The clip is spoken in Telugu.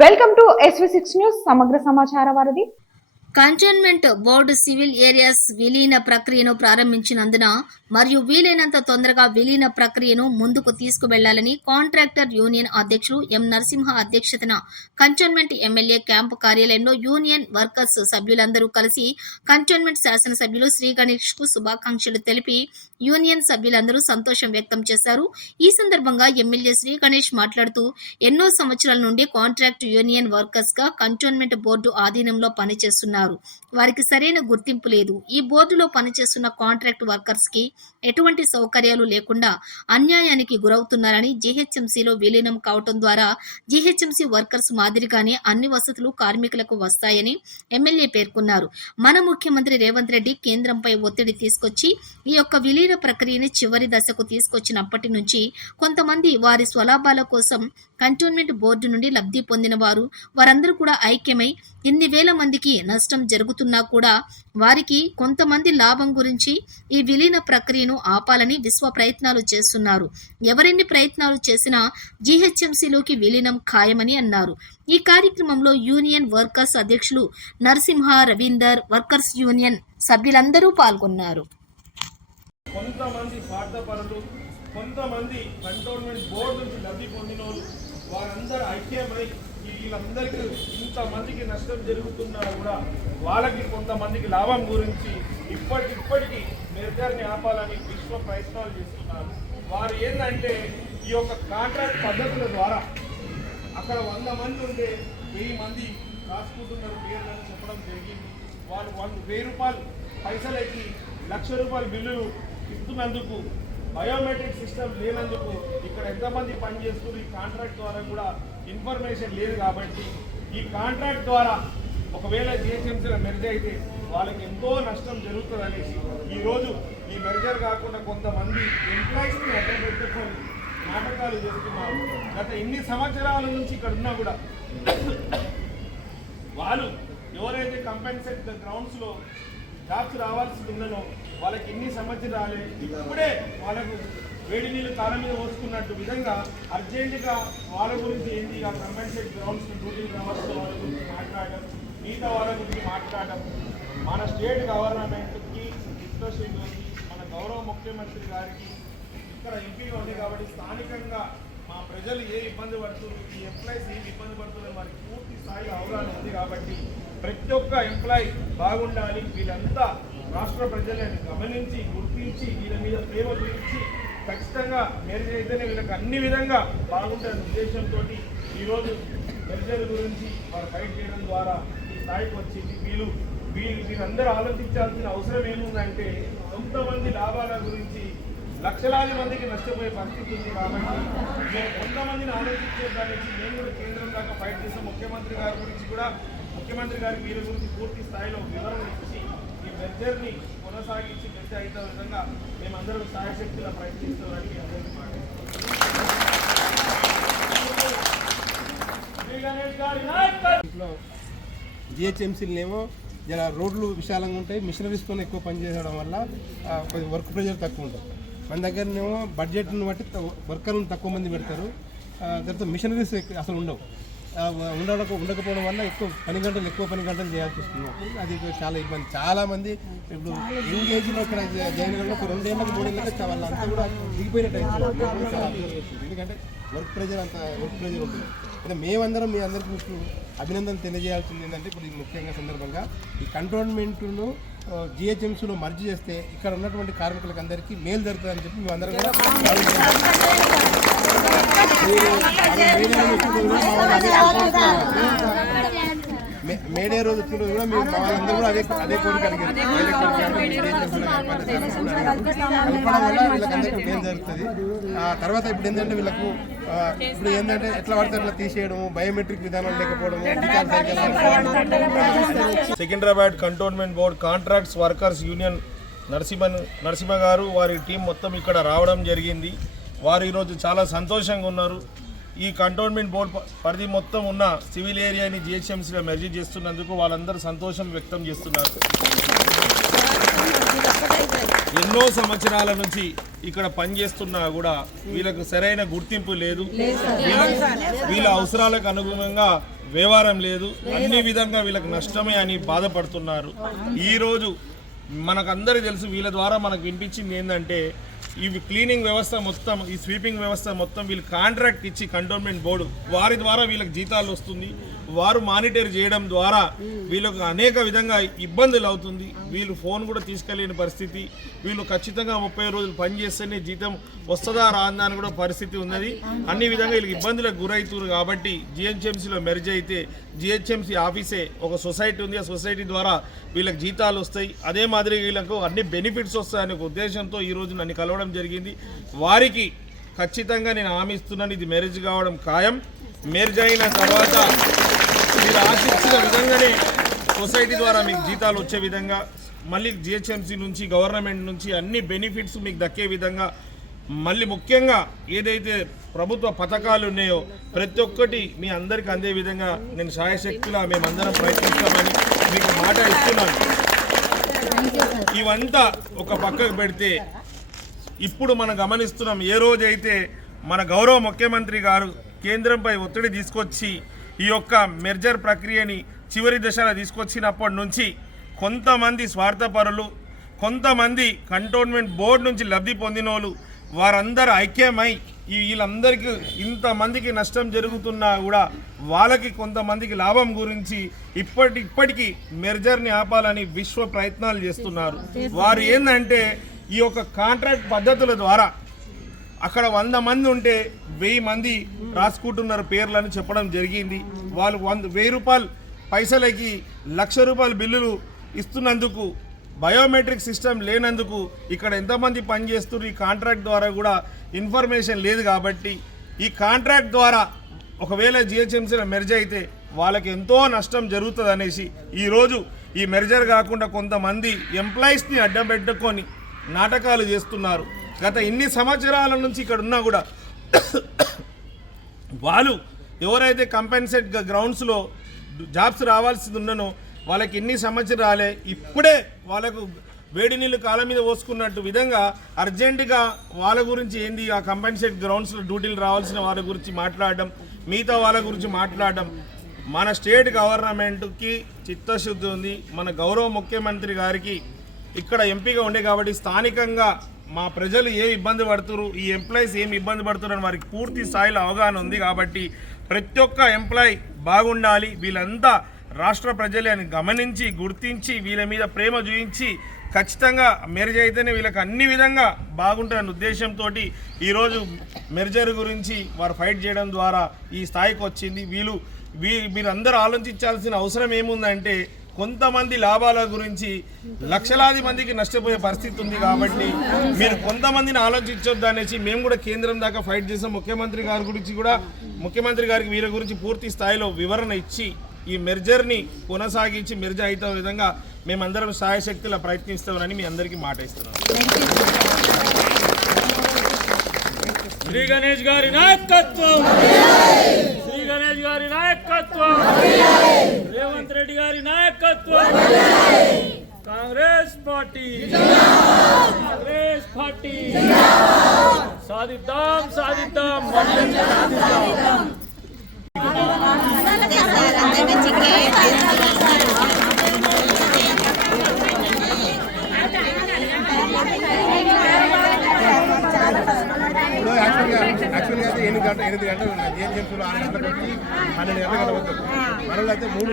వెల్కమ్ టు SV6 న్యూస్ సమగ్ర సమాచార వారధి. కంటోన్మెంట్ బోర్డు సివిల్ ఏరియాస్ విలీన ప్రక్రియను ప్రారంభించినందున మరియు వీలైనంత తొందరగా విలీన ప్రక్రియను ముందుకు తీసుకువెళ్లాలని కాంట్రాక్టర్ యూనియన్ అధ్యక్షులు ఎం నరసింహ అధ్యక్షతన కంటోన్మెంట్ ఎమ్మెల్యే క్యాంపు కార్యాలయంలో యూనియన్ వర్కర్స్ సభ్యులందరూ కలిసి కంటోన్మెంట్ శాసనసభ్యులు శ్రీ గణేష్ కు శుభాకాంక్షలు తెలిపి యూనియన్ సభ్యులందరూ సంతోషం వ్యక్తం చేశారు. ఈ సందర్భంగా ఎమ్మెల్యే శ్రీ గణేష్ మాట్లాడుతూ ఎన్నో సంవత్సరాల నుండి కాంట్రాక్ట్ యూనియన్ వర్కర్స్ గా కంటోన్మెంట్ బోర్డు ఆధీనంలో పనిచేస్తున్నారు. వారికి సరైన గుర్తింపు లేదు. ఈ బోర్డులో పనిచేస్తున్న కాంట్రాక్ట్ వర్కర్స్ కి ఎటువంటి సౌకర్యాలు లేకుండా అన్యాయానికి గురవుతున్నారని, జీహెచ్ఎంసీలో విలీనం కావటం ద్వారా జీహెచ్ఎంసీ వర్కర్స్ మాదిరిగానే అన్ని వసతులు కార్మికులకు వస్తాయని ఎమ్మెల్యే పేర్కొన్నారు. మన ముఖ్యమంత్రి రేవంత్ రెడ్డి కేంద్రంపై ఒత్తిడి తీసుకొచ్చి ఈ యొక్క విలీన ప్రక్రియని చివరి దశకు తీసుకొచ్చినప్పటి నుంచి కొంతమంది వారి స్వలాభాల కోసం కంటోన్మెంట్ బోర్డు నుండి లబ్ధి పొందిన వారందరూ కూడా ఐక్యమై ఇన్ని వేల మందికి నష్టం జరుగుతున్నా కూడా వారికి కొంతమంది లాభం గురించి ఈ విలీన ప్రక్రియను ఆపాలని విశ్వ ప్రయత్నాలు చేస్తున్నారు. ఎవరెన్ని ప్రయత్నాలు చేసినా జీహెచ్ఎంసీలోకి విలీనం ఖాయమని అన్నారు. ఈ కార్యక్రమంలో యూనియన్ వర్కర్స్ అధ్యక్షులు నరసింహ, రవీందర్, వర్కర్స్ యూనియన్ సభ్యులందరూ పాల్గొన్నారు. కొంతమంది స్వార్థపరులు, కొంతమంది కంటోన్మెంట్ బోర్డు నుంచి లబ్ధి పొందిన వారందరూ ఐక్యమై వీళ్ళందరికీ ఇంతమందికి నష్టం జరుగుతున్నా కూడా వాళ్ళకి కొంతమందికి లాభం గురించి ఇప్పటికి మెర్జర్ని ఆపాలని విశ్వ ప్రయత్నాలు చేస్తున్నారు. వారు ఏంటంటే ఈ యొక్క కాంట్రాక్ట్ పద్ధతుల ద్వారా అక్కడ 100 మంది ఉంటే 1000 మంది రాసుకుంటున్నారు పేర్లని చెప్పడం జరిగింది. వాళ్ళు 1000 రూపాయలు పైసలకి ₹1,00,000 బిల్లులు ఇస్తున్నందుకు, బయోమెట్రిక్ సిస్టమ్ లేనందుకు ఇక్కడ ఎంతమంది పనిచేస్తున్నారు ఈ కాంట్రాక్ట్ ద్వారా కూడా ఇన్ఫర్మేషన్ లేదు. కాబట్టి ఈ కాంట్రాక్ట్ ద్వారా ఒకవేళ జిహెచ్ఎంసీలో మెర్జ్ అయితే వాళ్ళకి ఎంతో నష్టం జరుగుతుంది అనేసి ఈరోజు ఈ మెర్జర్ కాకుండా కొంతమంది ఎంప్లాయీస్ని అడ్డం పెట్టుకొని నాటకాలు చేస్తున్నారు. గత ఇన్ని సంవత్సరాల నుంచి ఇక్కడ ఉన్నా కూడా వాళ్ళు ఎవరైతే కంపెన్సేట్ గ్రౌండ్స్లో జాబ్స్ రావాల్సి ఉన్నదో వాళ్ళకి ఎన్ని సంవత్సరాలే ఇప్పుడే వాళ్ళకు వేడి నీళ్ళు కాళ్ళ మీద పోసుకున్నట్టు విధంగా అర్జెంటుగా వాళ్ళ గురించి ఏంటి ఆ కంపెన్సేట్ గ్రౌండ్స్ డ్యూటీకి రావాల్సిన వాళ్ళ గురించి మాట్లాడడం, మిగతా వాళ్ళ గురించి మాట్లాడడం మన స్టేట్ గవర్నమెంట్కి రిక్వెస్ట్ ఉంది. మన గౌరవ ముఖ్యమంత్రి గారికి ఇక్కడ ఎంపీగా ఉంది కాబట్టి స్థానికంగా మా ప్రజలు ఏ ఇబ్బంది పడుతుంది, ఈ ఎంప్లాయీస్ ఏమి ఇబ్బంది పడుతుందో వారికి పూర్తి స్థాయిలో అవగాహన ఉంది. కాబట్టి ప్రతి ఒక్క ఎంప్లాయీ బాగుండాలి. వీళ్ళంతా రాష్ట్ర ప్రజలను గమనించి గుర్తించి వీళ్ళ మీద ప్రేమ చూపించి ఖచ్చితంగా మెర్జ్ అయితేనే వీళ్ళకి అన్ని విధంగా బాగుంటుందనే ఉద్దేశంతో ఈరోజు మెర్జర్ గురించి వారు ఫైట్ చేయడం ద్వారా ఈ స్థాయికి వచ్చింది. వీరందరూ ఆలోచించాల్సిన అవసరం ఏముందంటే కొంతమంది లాభాల గురించి లక్షలాది మందికి నష్టపోయే పరిస్థితి ఉంది. కాబట్టి మేము కొంతమందిని ఆలోచించేదానికి మేము కూడా కేంద్రం దాకా ఫైట్ చేసాం. ముఖ్యమంత్రి గారి గురించి కూడా ముఖ్యమంత్రి గారికి వీరి గురించి పూర్తి స్థాయిలో వివరణ ఇచ్చి ఈ మెర్జర్ని కొనసాగించి మెర్జ్ అయితే విధంగా మేమందరం సాయశక్తిగా ప్రయత్నిస్తామని మీ అందరికీ జిహెచ్ఎంసీలనేమో జర రోడ్లు విశాలంగా ఉంటాయి, మిషనరీస్తో ఎక్కువ పనిచేయడం వల్ల వర్క్ ప్రెజర్ తక్కువ ఉంటుంది. మన దగ్గరనేమో బడ్జెట్ను బట్టి వర్కర్లను తక్కువ మంది పెడతారు, దాంతో మిషనరీస్ అసలు ఉండవు. ఉండకపోవడం వల్ల ఎక్కువ పని గంటలు చేయాల్సి వస్తుంది. అది చాలా ఇబ్బంది. చాలామంది ఇప్పుడు యంగ్ ఏజ్లో ఇక్కడ జాయిన్ అవ్వడం ఒక 2 ఏళ్ళకి 3 ఏళ్ళకి వాళ్ళంతా కూడా దిగిపోయిన టైం. ఎందుకంటే వర్క్ ప్రెజర్ ఉంటుంది. అయితే మేమందరం మీ అందరికీ ఇప్పుడు అభినందన తెలియజేయాల్సింది ఏంటంటే ఇప్పుడు ముఖ్యంగా సందర్భంగా ఈ కంటోన్మెంట్ను జిహెచ్ఎంసీలో మర్జ్ చేస్తే ఇక్కడ ఉన్నటువంటి కార్మికులకు అందరికీ మేలు జరుగుతుందని చెప్పి మేమందరం కూడా మేడే రోజు వచ్చిన కూడా మేము వాళ్ళందరూ కూడా అదే కోరిక అడిగారు. కలపడం వల్ల వీళ్ళకందరికీ మేలు జరుగుతుంది. ఆ తర్వాత ఇప్పుడు ఏంటంటే ఎట్లా పడితే అట్లా తీసేయడము, బయోమెట్రిక్ విధానం లేకపోవడము, Secunderabad cantonment board contracts workers union Narasimha గారు వారి టీం మొత్తం ఇక్కడ రావడం జరిగింది. వారు ఈరోజు చాలా సంతోషంగా ఉన్నారు. ఈ కంటోన్మెంట్ బోర్డు పరిధి మొత్తం ఉన్న సివిల్ ఏరియాని జిహెచ్ఎంసీలో మెర్జ్ చేస్తున్నందుకు వాళ్ళందరూ సంతోషం వ్యక్తం చేస్తున్నారు. ఎన్నో సంవత్సరాల నుంచి ఇక్కడ పనిచేస్తున్నా కూడా వీళ్ళకు సరైన గుర్తింపు లేదు. వీళ్ళ అవసరాలకు అనుగుణంగా వ్యవహారం లేదు, అన్ని విధంగా వీళ్ళకి నష్టమే అని బాధపడుతున్నారు. ఈరోజు మనకందరికీ తెలుసు, వీళ్ళ ద్వారా మనకు వినిపించింది ఏంటంటే ఈ క్లీనింగ్ వ్యవస్థ మొత్తం, ఈ స్వీపింగ్ వ్యవస్థ మొత్తం వీళ్ళు కాంట్రాక్ట్ ఇచ్చి కంటోన్మెంట్ బోర్డు వారి ద్వారా వీళ్ళకి జీతాలు వస్తుంది. వారు మానిటర్ చేయడం ద్వారా వీళ్ళకు అనేక విధంగా ఇబ్బందులు అవుతుంది. వీళ్ళు ఫోన్ కూడా తీసుకెళ్ళలేని పరిస్థితి. వీళ్ళు ఖచ్చితంగా 30 రోజులు పని చేస్తేనే జీతం వస్తుందా రాందా అని కూడా పరిస్థితి ఉన్నది. అన్ని విధంగా వీళ్ళకి ఇబ్బందులకు గురవుతున్నారు. కాబట్టి జిహెచ్ఎంసీలో మెర్జ్ అయితే జిహెచ్ఎంసీ ఆఫీసే ఒక సొసైటీ ఉంది, ఆ సొసైటీ ద్వారా వీళ్ళకి జీతాలు వస్తాయి. అదే మాదిరి వీళ్ళకు అన్ని బెనిఫిట్స్ వస్తాయనే ఒక ఉద్దేశంతో ఈరోజు నన్ను కలవడం జరిగింది. వారికి ఖచ్చితంగా నేను హామీ ఇస్తున్నాను, ఇది మెర్జ్ కావడం ఖాయం. మెర్జ్ అయిన తర్వాత మీరు ఆశించిన విధంగానే సొసైటీ ద్వారా మీకు జీతాలు వచ్చే విధంగా, మళ్ళీ జిహెచ్ఎంసీ నుంచి గవర్నమెంట్ నుంచి అన్ని బెనిఫిట్స్ మీకు దక్కే విధంగా, మళ్ళీ ముఖ్యంగా ఏదైతే ప్రభుత్వ పథకాలు ఉన్నాయో ప్రతి ఒక్కటి మీ అందరికీ అందే విధంగా నేను శాయశక్తులా మేమందరం ప్రయత్నిస్తామని మీకు మాట ఇస్తున్నాను. ఇవంతా ఒక పక్కకు పెడితే ఇప్పుడు మనం గమనిస్తున్నాం, ఏ రోజైతే మన గౌరవ ముఖ్యమంత్రి గారు కేంద్రంపై ఒత్తిడి తీసుకొచ్చి ఈ యొక్క మెర్జర్ ప్రక్రియని చివరి దశలో తీసుకొచ్చినప్పటి నుంచి కొంతమంది స్వార్థపరులు, కొంతమంది కంటోన్మెంట్ బోర్డు నుంచి లబ్ధి పొందినోళ్ళు వారందరూ ఐక్యమై వీళ్ళందరికీ ఇంతమందికి నష్టం జరుగుతున్నా కూడా వాళ్ళకి కొంతమందికి లాభం గురించి ఇప్పటికీ మెర్జర్ని ఆపాలని విశ్వ ప్రయత్నాలు చేస్తున్నారు. వారు ఏంటంటే ఈ యొక్క కాంట్రాక్ట్ పద్ధతుల ద్వారా అక్కడ 100 మంది ఉంటే 1000 మంది రాసుకుంటున్నారు పేర్లని చెప్పడం జరిగింది. వాళ్ళు 1000 రూపాయలు పైసలకి 1,00,000 రూపాయల బిల్లులు ఇస్తున్నందుకు, బయోమెట్రిక్ సిస్టమ్ లేనందుకు ఇక్కడ ఎంతమంది పనిచేస్తున్నారు, ఈ కాంట్రాక్ట్ ద్వారా కూడా ఇన్ఫర్మేషన్ లేదు. కాబట్టి ఈ కాంట్రాక్ట్ ద్వారా ఒకవేళ జిహెచ్ఎంసీలో మెర్జ్ అయితే వాళ్ళకి ఎంతో నష్టం జరుగుతుంది అనేసి ఈరోజు ఈ మెర్జర్ కాకుండా కొంతమంది ఎంప్లాయీస్ని అడ్డం పెట్టుకొని నాటకాలు చేస్తున్నారు. గత ఇన్ని సంవత్సరాల నుంచి ఇక్కడ ఉన్నా కూడా వాళ్ళు ఎవరైతే కంపెన్సేట్ గ్రౌండ్స్లో జాబ్స్ రావాల్సింది ఉన్ననో వాళ్ళకి ఎన్ని సంవత్సరాలే ఇప్పుడే వాళ్ళకు వేడి నీళ్ళు కాళ్ళ మీద పోసుకున్నట్టు విధంగా అర్జెంటుగా వాళ్ళ గురించి ఏంది ఆ కంపెన్సేట్ గ్రౌండ్స్లో డ్యూటీలు రావాల్సిన వాళ్ళ గురించి మాట్లాడడం, మిగతా వాళ్ళ గురించి మాట్లాడడం. మన స్టేట్ గవర్నమెంట్కి చిత్తశుద్ధి ఉంది. మన గౌరవ ముఖ్యమంత్రి గారికి ఇక్కడ ఎంపీగా ఉండే కాబట్టి స్థానికంగా మా ప్రజలు ఏమి ఇబ్బంది పడుతున్నారు, ఈ ఎంప్లాయీస్ ఏమి ఇబ్బంది పడుతున్నారని వారికి పూర్తి స్థాయిలో అవగాహన ఉంది. కాబట్టి ప్రతి ఒక్క ఎంప్లాయీ బాగుండాలి, వీళ్ళంతా రాష్ట్ర ప్రజలే అని గమనించి గుర్తించి వీళ్ళ మీద ప్రేమ చూపించి ఖచ్చితంగా మెర్జ్ అయితేనే వీళ్ళకి అన్ని విధంగా బాగుంటుందనే ఉద్దేశంతో ఈరోజు మెర్జర్ గురించి వారు ఫైట్ చేయడం ద్వారా ఈ స్థాయికి వచ్చింది. మీరందరూ ఆలోచించాల్సిన అవసరం ఏముందంటే కొంతమంది లాభాల గురించి లక్షలాది మందికి నష్టపోయే పరిస్థితి ఉంది. కాబట్టి మీరు కొంతమందిని ఆలోచించొద్దు అనేసి మేము కూడా కేంద్రం దాకా ఫైట్ చేసాం. ముఖ్యమంత్రి గారి గురించి కూడా ముఖ్యమంత్రి గారికి వీరి గురించి పూర్తి స్థాయిలో వివరణ ఇచ్చి ఈ మెర్జర్ని కొనసాగించి మెర్జ్ అయితే విధంగా మేమందరం సాయశక్తిలా ప్రయత్నిస్తామని మీ అందరికీ మాట ఇస్తున్నాం. శ్రీ గణేష్ గారి నాయకత్వం, శ్రీ గణేష్ గారి నాయకత్వం, రేవంత్ రెడ్డి గారి నాయకత్వం, కాంగ్రెస్ పార్టీ, కాంగ్రెస్ పార్టీ సాధిద్దాం సాధిద్దాం. యాక్చువల్గా అయితే 8 గంటలు జిహెచ్ఎంసీలో 6 గంటలకు వచ్చి 12 గంటలకు వద్దు. మనలో అయితే 3